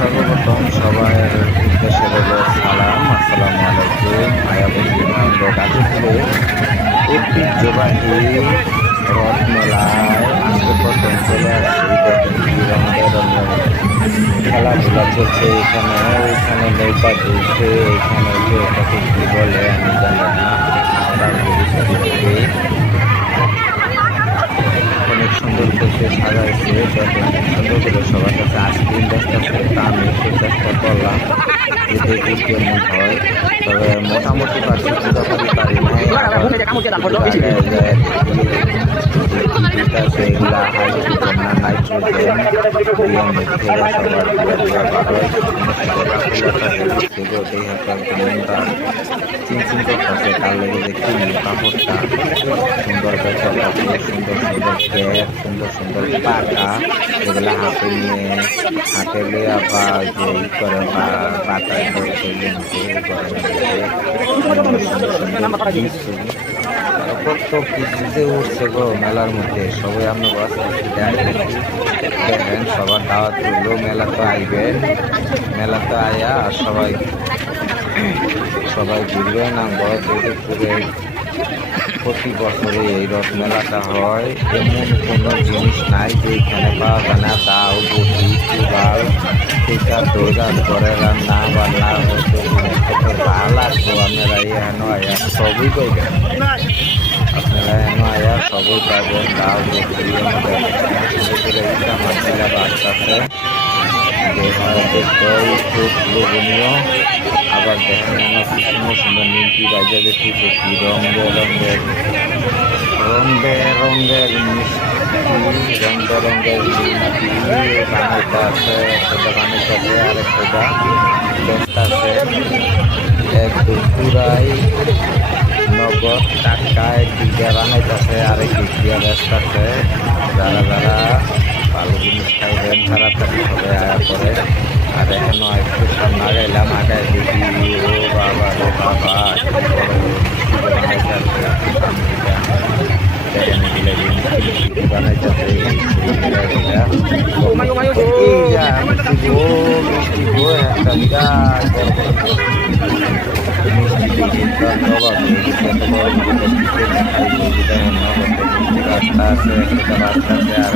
সর্বপ্রথম সবার উদ্দেশ্যে রইল সালাম, আসসালামু আলাইকুম। আয়া বলছি আমরা গাজীপুরে ঐতিহ্যবাহী রথ মেলায় আজকে প্রথম চলে আসছি। দেখেন কি রঙের খেলাধুলা চলছে এখানে। ওইখানে নৌকা চলছে, এখানে যে এটাকে কি বলে আমি জানি না। অনেক সুন্দর করতে সাজাইছে, দেখেন সুন্দর করে সবার কাছে আইসক্রিম দেখতেছে। তা আমি একটু চেষ্টা করলাম যে দেখি কেমন হয়। তবে মোটামুটি পারছি, পুরোপুরি পারি নাই। এগুলা হাইড্রোজেন না নাইট্রোজেন চিনচিন করতেছে। তার লেগে দেখি কাপড়টা সুন্দর বেচারা, সুন্দর সুন্দর ক্যাপ, সুন্দর সুন্দর পাকা, এগুলা হাতে নিয়ে আবার যে ই করে পাতায় কত কিছুতে উঠছে গো মেলার মধ্যে। সবাই আমরা দেখেন সবার দাওয়াত করলো, মেলাতে আইবেন। মেলাতে আয়া সবাই ঘুরবেন। আমরা যোধপুরে প্রতি বছরে এই রথ মেলাটা হয়। এমন কোনো জিনিস নাই যে এখানে পাওয়া যায় না। দাও, বটি, কুড়াল থেকে দৌড়ান করে রান্না বান্না ভালো লাগবো। আপনারা এখানে আয়া সবই করবেন, আপনারা এখানে আয়া সবই পাবেন। দাও, বটি মাছিলা বাচ্চাছে খুব লোভনীয়। আবার দেখেন সুন্দর সুন্দর নিমকি বাজা দেখতেছে কি রঙ বেরঙের মিষ্টি, রঙ বেরঙের নিমকি বানাইতে আছে। একটা বানাইতে আছে, আরেকটা ব্যস্ত আছে। এক পুরাই নগদ টাকায় টিকা বানাইতেছে, আরেক টিকা ব্যস্ত আছে। যারা ভালো জিনিস খাইবেন তাড়াতাড়ি সবাই আয়া করে। আর এখনো একটু সামনে আগাইলাম, আগায় দেখি ও বাবা রে বাবা রাস্তা আছে, একটা রাস্তা আছে, আর